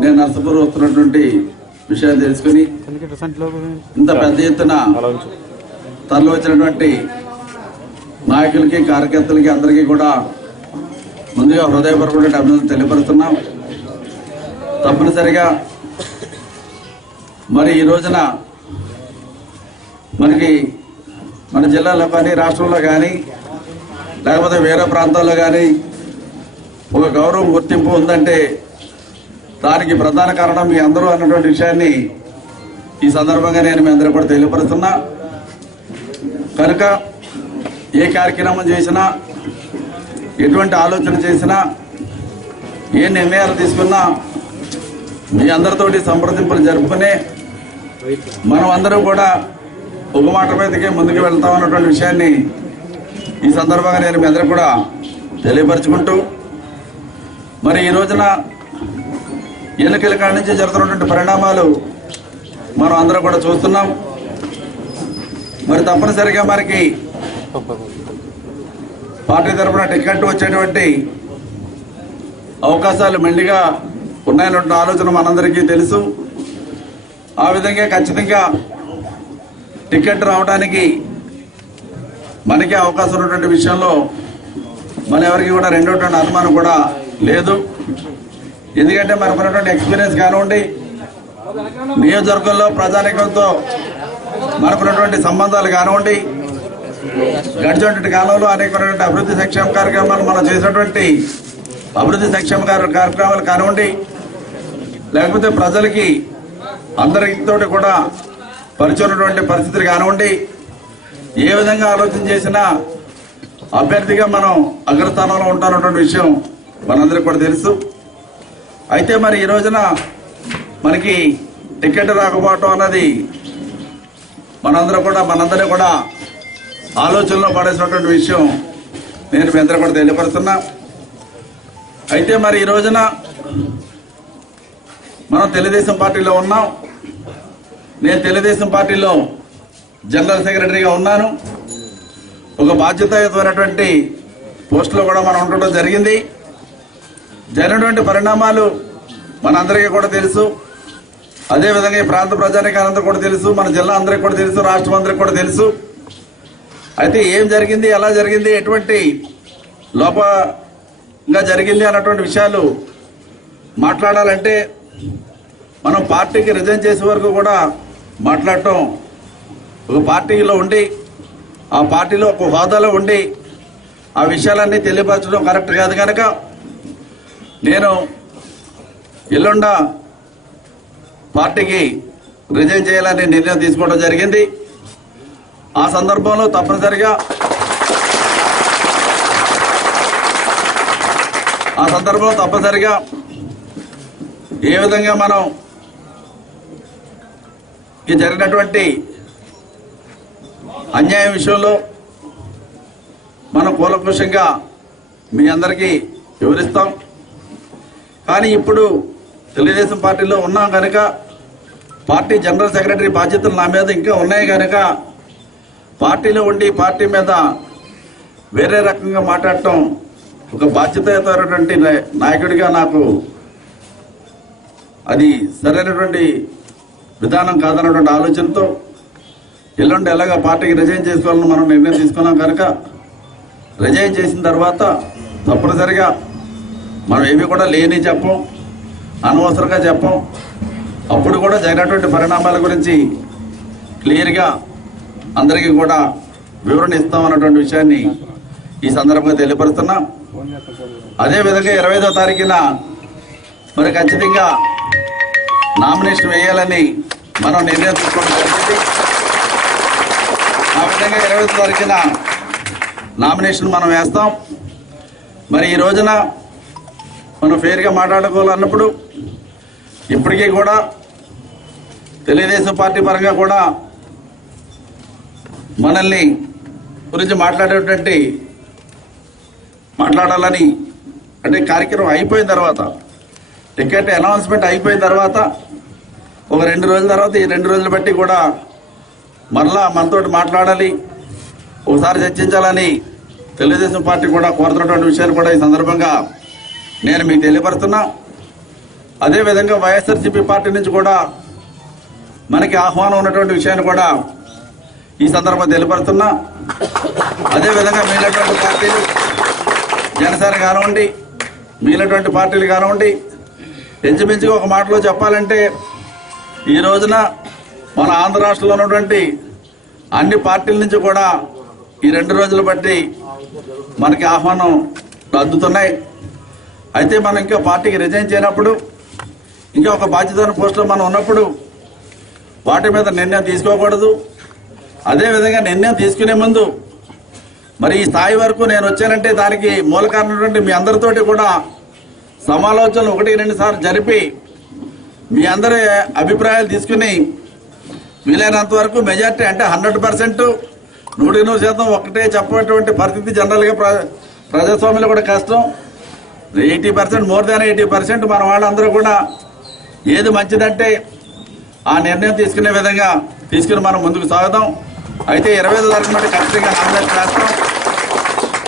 నేను నర్సపూర్ వస్తున్నటువంటి విషయాన్ని తెలుసుకుని ఇంత పెద్ద ఎత్తున తరలి వచ్చినటువంటి నాయకులకి కార్యకర్తలకి అందరికీ కూడా ముందుగా హృదయపూర్వక అభినందనలు తెలియపరుస్తున్నాం. తప్పనిసరిగా మరి ఈ రోజున మనకి మన జిల్లాలో కానీ రాష్ట్రంలో కానీ లేకపోతే వేరే ప్రాంతాల్లో కానీ ఒక గౌరవం గుర్తింపు ఉందంటే దానికి ప్రధాన కారణం మీ అందరూ అన్నటువంటి విషయాన్ని ఈ సందర్భంగా నేను మీ అందరూ కూడా తెలియపరుస్తున్నా. కనుక ఏ కార్యక్రమం చేసినా ఎటువంటి ఆలోచన చేసినా ఏ నిర్ణయాలు తీసుకున్నా మీ అందరితోటి సంప్రదింపులు జరుపుకునే మనం అందరం కూడా ఒక మాట మీదకే ముందుకు వెళ్తామన్నటువంటి విషయాన్ని ఈ సందర్భంగా నేను మీ అందరూ కూడా తెలియపరుచుకుంటూ మరి ఈ రోజున ఎన్నికల కాడి నుంచి జరుగుతున్నటువంటి పరిణామాలు మనం అందరం కూడా చూస్తున్నాం. మరి తప్పనిసరిగా మనకి పార్టీ తరఫున టికెట్ వచ్చేటువంటి అవకాశాలు మెండుగా ఉన్నాయన్న ఆలోచన మనందరికీ తెలుసు. ఆ విధంగా ఖచ్చితంగా టికెట్ రావడానికి మనకే అవకాశం ఉన్నటువంటి విషయంలో మన ఎవరికి కూడా రెండోటువంటి అనుమానం కూడా లేదు. ఎందుకంటే మనకున్నటువంటి ఎక్స్పీరియన్స్ కానివ్వండి, నియోజకవర్గంలో ప్రజానీకంతో మనకున్నటువంటి సంబంధాలు కానివ్వండి, గడిచినటువంటి కాలంలో అనేకమైనటువంటి అభివృద్ధి సంక్షేమ కార్యక్రమాలు మనం చేసినటువంటి అభివృద్ధి సంక్షేమ కార్యక్రమాలు కానివ్వండి, లేకపోతే ప్రజలకి అందరితో కూడా పరిచయమైనటువంటి పరిస్థితులు కానివ్వండి, ఏ విధంగా ఆలోచన చేసినా అభ్యర్థిగా మనం అగ్రస్థానంలో ఉంటానటువంటి విషయం మనందరికీ కూడా తెలుసు. అయితే మరి ఈ రోజున మనకి టికెట్ రాకపోవటం అన్నది మనందరినీ కూడా ఆలోచనలో పడేసినటువంటి విషయం నేను మీ అందరూ కూడా తెలియపరుస్తున్నా. అయితే మరి ఈ రోజున మనం తెలుగుదేశం పార్టీలో ఉన్నాం. నేను తెలుగుదేశం పార్టీలో జనరల్ సెక్రటరీగా ఉన్నాను. ఒక బాధ్యతాయుతమైనటువంటి పోస్టులో కూడా మనం ఉండడం జరిగింది. జరిగినటువంటి పరిణామాలు మనందరికీ కూడా తెలుసు. అదేవిధంగా ఈ ప్రాంత ప్రజానికాలందరూ కూడా తెలుసు, మన జిల్లా అందరికీ కూడా తెలుసు, రాష్ట్రం అందరికీ కూడా తెలుసు. అయితే ఏం జరిగింది, ఎలా జరిగింది, ఎటువంటి లోపంగా జరిగింది అన్నటువంటి విషయాలు మాట్లాడాలంటే మనం పార్టీకి రిజైన్ చేసే వరకు కూడా మాట్లాడటం, ఒక పార్టీలో ఉండి ఆ పార్టీలో ఒక హోదాలో ఉండి ఆ విషయాలన్నీ తెలియపరచడం కరెక్ట్ కాదు. కనుక నేను ఎల్లుండ పార్టీకి రిజైన్ చేయాలని నిర్ణయం తీసుకోవడం జరిగింది. ఆ సందర్భంలో తప్పనిసరిగా ఏ విధంగా మనం ఈ జరిగినటువంటి అన్యాయం విషయంలో మనం కూలంకషంగా మీ అందరికీ వివరిస్తాం. కానీ ఇప్పుడు తెలుగుదేశం పార్టీలో ఉన్నాం కనుక పార్టీ జనరల్ సెక్రటరీ బాధ్యతలు నా మీద ఇంకా ఉన్నాయి కనుక పార్టీలో ఉండి పార్టీ మీద వేరే రకంగా మాట్లాడటం ఒక బాధ్యతయుతమైనటువంటి నాయకుడిగా నాకు అది సరైనటువంటి విధానం కాదన్నటువంటి ఆలోచనతో ఎల్లుండి ఎలాగా పార్టీకి రిజైన్ చేసుకోవాలని మనం నిర్ణయం తీసుకున్నాం. కనుక రిజైన్ చేసిన తర్వాత తప్పనిసరిగా మనం ఏమి కూడా లేని చెప్పం, అనవసరంగా చెప్పం. అప్పుడు కూడా జరిగినటువంటి పరిణామాల గురించి క్లియర్గా అందరికీ కూడా వివరణ ఇస్తామన్నటువంటి విషయాన్ని ఈ సందర్భంగా తెలియపరుస్తున్నాం. అదేవిధంగా 25వ తారీఖున మరి ఖచ్చితంగా నామినేషన్ వేయాలని మనం నిర్ణయం తీసుకోవడం జరిగింది. ఆ విధంగా 25వ తారీఖున నామినేషన్ మనం వేస్తాం. మరి ఈ రోజున మనం ఫేర్గా మాట్లాడుకోవాలన్నప్పుడు ఇప్పటికీ కూడా తెలుగుదేశం పార్టీ పరంగా కూడా మనల్ని గురించి మాట్లాడాలని అంటే కార్యక్రమం అయిపోయిన తర్వాత, టికెట్ అనౌన్స్మెంట్ అయిపోయిన తర్వాత ఒక 2 రోజుల తర్వాత ఈ 2 రోజులు బట్టి కూడా మరలా మనతోటి మాట్లాడాలి, ఒకసారి చర్చించాలని తెలుగుదేశం పార్టీ కూడా కోరుతున్నటువంటి విషయాలు కూడా ఈ సందర్భంగా నేను మీకు తెలియపరుస్తున్నా. అదేవిధంగా వైఎస్ఆర్సీపీ పార్టీ నుంచి కూడా మనకి ఆహ్వానం ఉన్నటువంటి విషయాన్ని కూడా ఈ సందర్భంగా తెలియపరుస్తున్నా. అదేవిధంగా మిగిలినటువంటి పార్టీలు జనసేన కానివ్వండి, మిగిలినటువంటి పార్టీలు కానివ్వండి, ఇంచుమించుగా ఒక మాటలో చెప్పాలంటే ఈ రోజున మన ఆంధ్ర రాష్ట్రంలో ఉన్నటువంటి అన్ని పార్టీల నుంచి కూడా ఈ 2 రోజులు బట్టి మనకి ఆహ్వానం అందుతున్నాయి. అయితే మనం ఇంకా పార్టీకి రిజైన్ చేయనప్పుడు, ఇంకా ఒక బాధ్యతమైన పోస్టులో మనం ఉన్నప్పుడు వాటి మీద నిర్ణయం తీసుకోకూడదు. అదేవిధంగా నిర్ణయం తీసుకునే ముందు మరి ఈ స్థాయి వరకు నేను వచ్చానంటే దానికి మూల కారణమైనటువంటి మీ అందరితోటి కూడా సమాలోచనలు 1-2 సార్లు జరిపి మీ అందరి అభిప్రాయాలు తీసుకుని వీలైనంత వరకు మెజార్టీ అంటే 100%, 100% ఒకటే చెప్పేటువంటి పరిస్థితి జనరల్గా ప్రజాస్వామ్యంలో కూడా కష్టం. 80%, మోర్ దాన్ 80% మన వాళ్ళందరూ కూడా ఏది మంచిదంటే ఆ నిర్ణయం తీసుకునే విధంగా తీసుకుని మనం ముందుకు సాగుదాం. అయితే 25వ తారీఖు నాటి ఖచ్చితంగా నామినేషన్ వేస్తాం.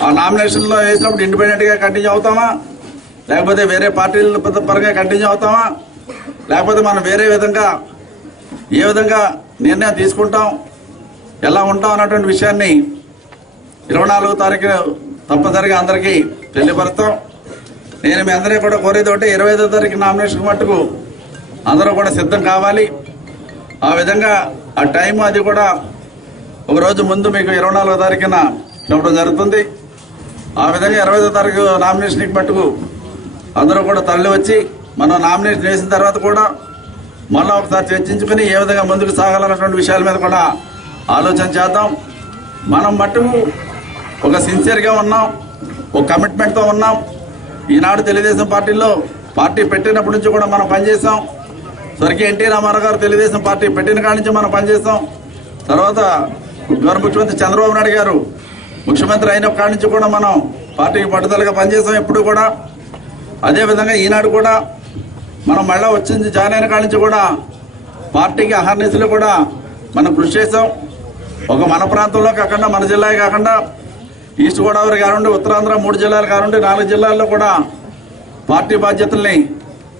ఆ నామినేషన్లో వేసినప్పుడు ఇండిపెండెంట్గా కంటిన్యూ అవుతామా, లేకపోతే వేరే పార్టీల పరంగా కంటిన్యూ అవుతామా, లేకపోతే మనం వేరే విధంగా ఏ విధంగా నిర్ణయం తీసుకుంటాం, ఎలా ఉంటాం అన్నటువంటి విషయాన్ని 24వ తారీఖు తప్పనిసరిగా అందరికీ తెలియపరుస్తాం. నేను మీ అందరికీ కూడా కోరేది ఒకటి, 25వ తారీఖు నామినేషన్ మట్టుకు అందరూ కూడా సిద్ధం కావాలి. ఆ విధంగా ఆ టైం అది కూడా ఒక రోజు ముందు మీకు 24వ తారీఖున చెప్పడం జరుగుతుంది. ఆ విధంగా 25వ తారీఖు నామినేషన్కి మట్టుకు అందరూ కూడా తరలి వచ్చి మనం నామినేషన్ వేసిన తర్వాత కూడా మళ్ళీ ఒకసారి చర్చించుకుని ఏ విధంగా ముందుకు సాగాలన్నటువంటి విషయాల మీద కూడా ఆలోచన చేద్దాం. మనం మట్టుకు ఒక సిన్సియర్గా ఉన్నాం, ఒక కమిట్మెంట్తో ఉన్నాం. ఈనాడు తెలుగుదేశం పార్టీలో పార్టీ పెట్టినప్పటి నుంచి కూడా మనం పనిచేసాం. స్వర్గీయ ఎన్టీ రామారావు గారు తెలుగుదేశం పార్టీ పెట్టిన కాడి నుంచి మనం పనిచేస్తాం. తర్వాత గౌరవ ముఖ్యమంత్రి చంద్రబాబు నాయుడు గారు ముఖ్యమంత్రి అయిన కాడి నుంచి కూడా మనం పార్టీకి పట్టుదలగా పనిచేస్తాం ఎప్పుడు కూడా. అదేవిధంగా ఈనాడు కూడా మనం మళ్ళీ వచ్చింది జాయిన్ అయిన కాడి నుంచి కూడా పార్టీకి అహర్నిశలు కూడా మనం కృషి చేసాం. ఒక మన ప్రాంతంలో కాకుండా, మన జిల్లా కాకుండా ఈస్ట్ గోదావరి కానివ్వండి, ఉత్తరాంధ్ర 3 జిల్లాలు కానివ్వండి, 4 జిల్లాల్లో కూడా పార్టీ బాధ్యతల్ని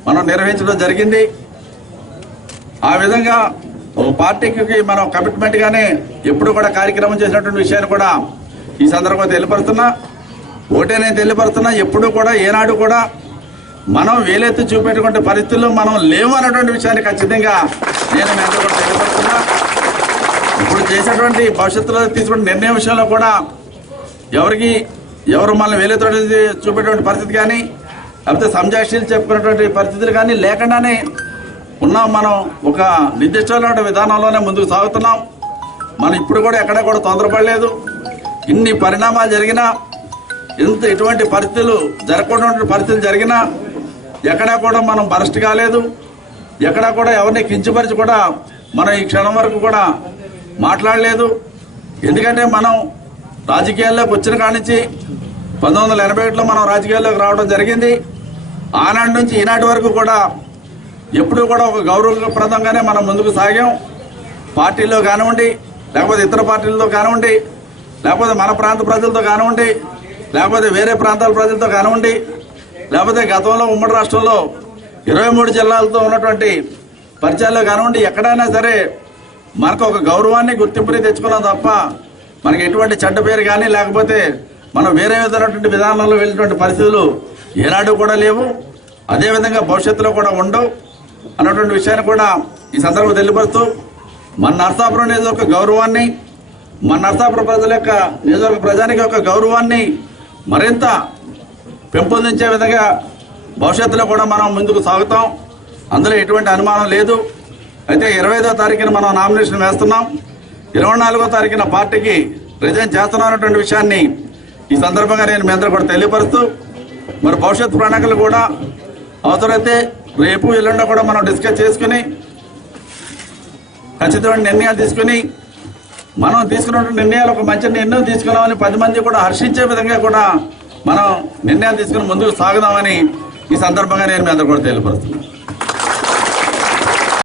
మనం నిర్వహించడం జరిగింది. ఆ విధంగా ఒక పార్టీకి మనం కమిట్మెంట్గానే ఎప్పుడు కూడా కార్యక్రమం చేసినటువంటి విషయాన్ని కూడా ఈ సందర్భంగా తెలియపరుస్తున్నా. ఒకటే నేను తెలియపరుస్తున్నా, ఎప్పుడు కూడా ఏనాడు కూడా మనం వేలెత్తి చూపేటువంటి పరిస్థితుల్లో మనం లేవు అన్నటువంటి విషయాన్ని ఖచ్చితంగా నేను మీ అందరూ కూడా తెలియపరుస్తున్నా. ఇప్పుడు చేసేటువంటి భవిష్యత్తులో తీసుకున్న నిర్ణయం విషయంలో కూడా ఎవరు మనల్ని వేలెత్తి చూపేటువంటి పరిస్థితి కానీ, లేకపోతే సంజాషీలు చెప్పుకునేటువంటి పరిస్థితులు కానీ లేకుండానే ఉన్నాం. మనం ఒక నిర్దిష్టమైన విధానంలోనే ముందుకు సాగుతున్నాం. మనం ఇప్పుడు కూడా ఎక్కడ కూడా తొందరపడలేదు. ఇన్ని పరిణామాలు జరిగినా, ఎటువంటి పరిస్థితులు జరగకుండా పరిస్థితులు జరిగినా ఎక్కడా కూడా మనం బరస్ట్ కాలేదు. ఎక్కడా కూడా ఎవరిని కించపరిచి కూడా మనం ఈ క్షణం వరకు కూడా మాట్లాడలేదు. ఎందుకంటే మనం రాజకీయాల్లోకి వచ్చిన కాడి నుంచి 1981లో మనం రాజకీయాల్లోకి రావడం జరిగింది. ఆనాటి నుంచి ఈనాటి వరకు కూడా ఎప్పుడూ కూడా ఒక గౌరవప్రదంగానే మనం ముందుకు సాగాం. పార్టీల్లో కానివ్వండి, లేకపోతే ఇతర పార్టీలతో కానివ్వండి, లేకపోతే మన ప్రాంత ప్రజలతో కానివ్వండి, లేకపోతే వేరే ప్రాంతాల ప్రజలతో కానివ్వండి, లేకపోతే గతంలో ఉమ్మడి రాష్ట్రంలో 23 జిల్లాలతో ఉన్నటువంటి పరిచయాల్లో కానివ్వండి, ఎక్కడైనా సరే మనకు ఒక గౌరవాన్ని గుర్తింపుని తెచ్చుకున్నాం తప్ప మనకి ఎటువంటి చెడ్డ పేరు కానీ, లేకపోతే మనం వేరే విధమైనటువంటి విధానంలో వెళ్ళినటువంటి పరిస్థితులు ఏనాడు కూడా లేవు. అదేవిధంగా భవిష్యత్తులో కూడా ఉండవు అన్నటువంటి విషయాన్ని కూడా ఈ సందర్భంగా తెలియపరుస్తూ, మన నరసాపురం నియోజకవర్గ గౌరవాన్ని, మన నరసాపురం ప్రజల యొక్క నియోజకవర్గ ప్రజానికి యొక్క గౌరవాన్ని మరింత పెంపొందించే విధంగా భవిష్యత్తులో కూడా మనం ముందుకు సాగుతాం. అందులో ఎటువంటి అనుమానం లేదు. అయితే 25వ తారీఖున మనం నామినేషన్ వేస్తున్నాం. 24వ తారీఖున పార్టీకి రిజైన్ చేస్తున్నాం అన్నటువంటి విషయాన్ని ఈ సందర్భంగా నేను మీ అందరూ కూడా తెలియపరుస్తూ, మరి భవిష్యత్ ప్రణాళికలు కూడా అవసరమైతే రేపు ఎల్లుండ కూడా మనం డిస్కస్ చేసుకుని ఖచ్చితమైన నిర్ణయాలు తీసుకుని, మనం తీసుకున్నటువంటి నిర్ణయాలు ఒక మంచి నిర్ణయం తీసుకున్నామని 10 మంది కూడా హర్షించే విధంగా కూడా మనం నిర్ణయాలు తీసుకుని ముందుకు సాగుదామని ఈ సందర్భంగా నేను మీ అందరూ కూడా తెలియపరుస్తున్నాను.